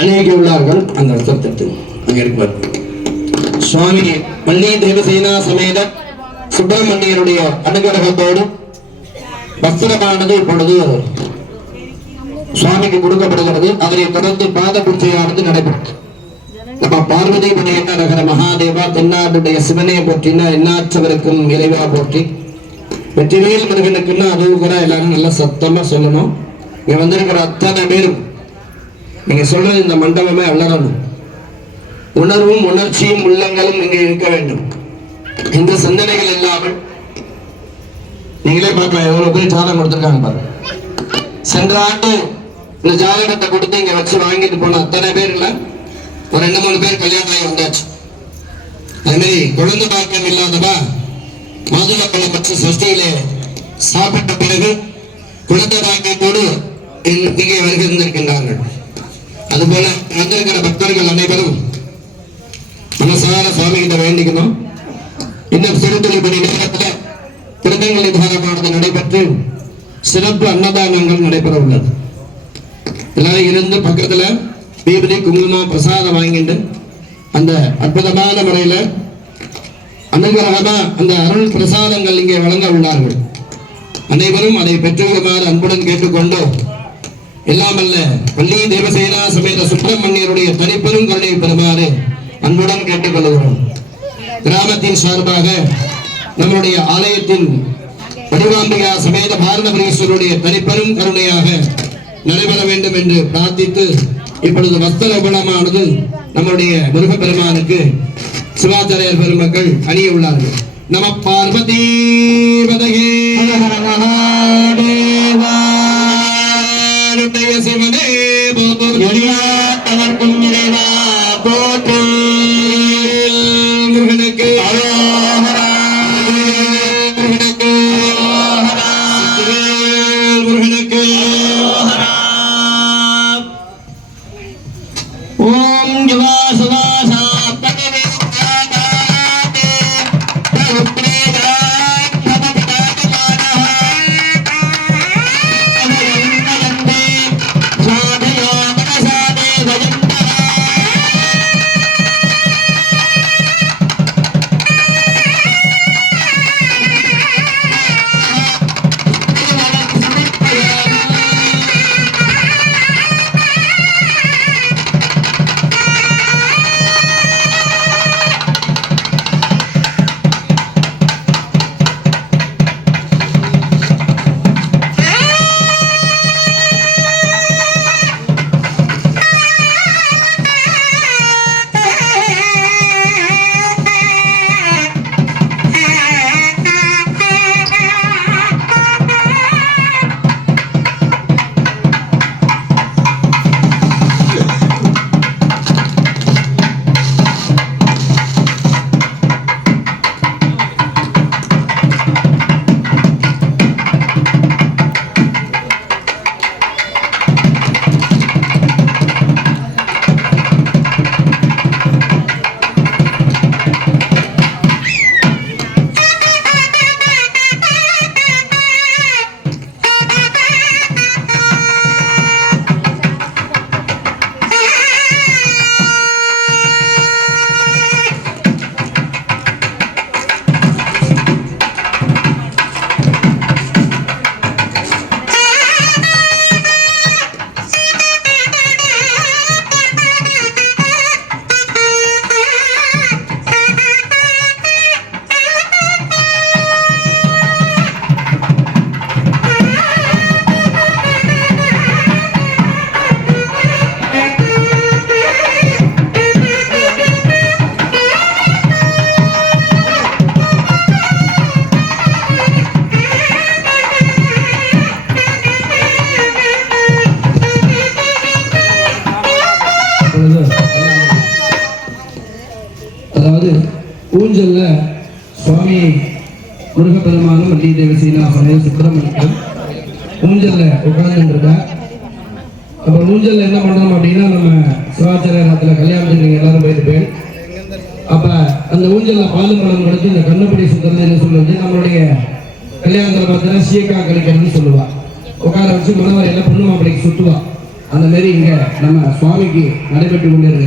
அநேக உள்ளார்கள் அந்த அர்த்தத்திற்கு அங்க இருப்பார் சுவாமி மல்லி தேவசேனா சமேத சுப்பிரமணியருடைய அனுகிரகத்தோடு வஸ்திரமானது இப்பொழுது சுவாமிக்கு கொடுக்கப்படுகிறது. அதனை தொடர்ந்து பாத பூஜையானது நடைபெறும் நம்ம பார்வதி மணியண்ண நகர மகாதேவா தென்னாடுடைய சிவனையை போற்றினா எண்ணாற்றவருக்கும் இறைவா போற்றி வெற்றிவேல் முருகனுக்குன்னா அதுவும் கூட எல்லாரும் நல்லா சத்தமா சொல்லணும். இங்க வந்திருக்கிற அத்தனை பேரும் நீங்க சொல்றது இந்த மண்டபமே அலறணும். உணர்வும் உணர்ச்சியும் உள்ளங்களும் இங்கே இருக்க வேண்டும். இந்த சிந்தனைகள் இல்லாமல் நீங்களே பார்க்கலாம் எவ்வளவு பேர் ஜாதகம் கொடுத்துருக்காங்க பாருங்க. சென்ற ஆண்டு இந்த ஜாதகத்தை கொடுத்து இங்க வச்சு வாங்கிட்டு போன அத்தனை பேர் இல்ல ஒரு ரெண்டு மூணு பேர் கல்யாணம் ஆகி வந்தாச்சு. அது மாதிரி குழந்தை பாக்கியம் இல்லாதவா மாதுளப்பழம் பற்றி சஷ்டியிலே சாப்பிட்ட பிறகு குழந்தை பாக்கியத்தோடு இங்கே வருகின்றிருக்கின்றார்கள் அதுபோல வந்திருக்கிற பக்தர்கள் அனைவரும் மனசார சுவாமி கிட்ட வேண்டிக்கணும் இன்னும் சிறுதுளி மணி நேரத்துல திருநங்கை தாரமானது நடைபெற்று சிறப்பு அன்னதானங்கள் நடைபெற உள்ளது எல்லாரும் இருந்து பக்கத்துல தீபதி குங்குமம் பிரசாதம் வாங்கிட்டு அந்த அற்புதமான முறையில அனுகிரகமா அந்த அருள் பிரசாதங்கள் இங்கே வழங்க உள்ளார்கள் அனைவரும் அதை பெற்றுவிடுமாறு அன்புடன் கேட்டுக்கொண்டோம் எல்லாமல்ல பள்ளி தேவசேனா சமேத சுப்பிரமணியருடைய தனிப்பெரும் கருணை பெறுமாறு அன்புடன் கேட்டுக்கொள்கிறோம். கிராமத்தின் சார்பாக நம்முடைய ஆலயத்தின் வடிவாம்பிகா சமேத பாரதபுரீஸ்வருடைய தனிப்பெரும் கருணையாக நடைபெற வேண்டும் என்று பிரார்த்தித்து இப்பொழுது வஸ்திர குணமானது நம்முடைய முருகப்பெருமானுக்கு சிவாச்சாரியர் பெருமக்கள் அணிய உள்ளார்கள். நம பார்வதி அதாவது ஊஞ்சல்ல சுவாமி முருகப்பெருமானும் வள்ளி தேவசீனா சமயம் சுப்பிரமணியம் ஊஞ்சல்ல உட்கார்ந்துருக்க அப்ப ஊஞ்சல்ல என்ன பண்ணணும் அப்படின்னா நம்ம சிவாச்சாரியத்துல கல்யாணத்துக்கு நீங்க எல்லாரும் போயிருப்பேன் அப்ப அந்த ஊஞ்சல்ல பாலும் பழம் கொடுத்து இந்த கண்ணுப்படி சுத்துறதுன்னு சொல்லுவது நம்மளுடைய கல்யாணத்துல பார்த்தீங்கன்னா சீக்கா கழிக்கணும்னு சொல்லுவா. உட்கார வச்சு மனவரையில பொண்ணு மாப்பிளைக்கு சுத்துவா. அந்த மாரி இங்க நம்ம சுவாமிக்கு நடைபெற்று கொண்டிருக்கிறது.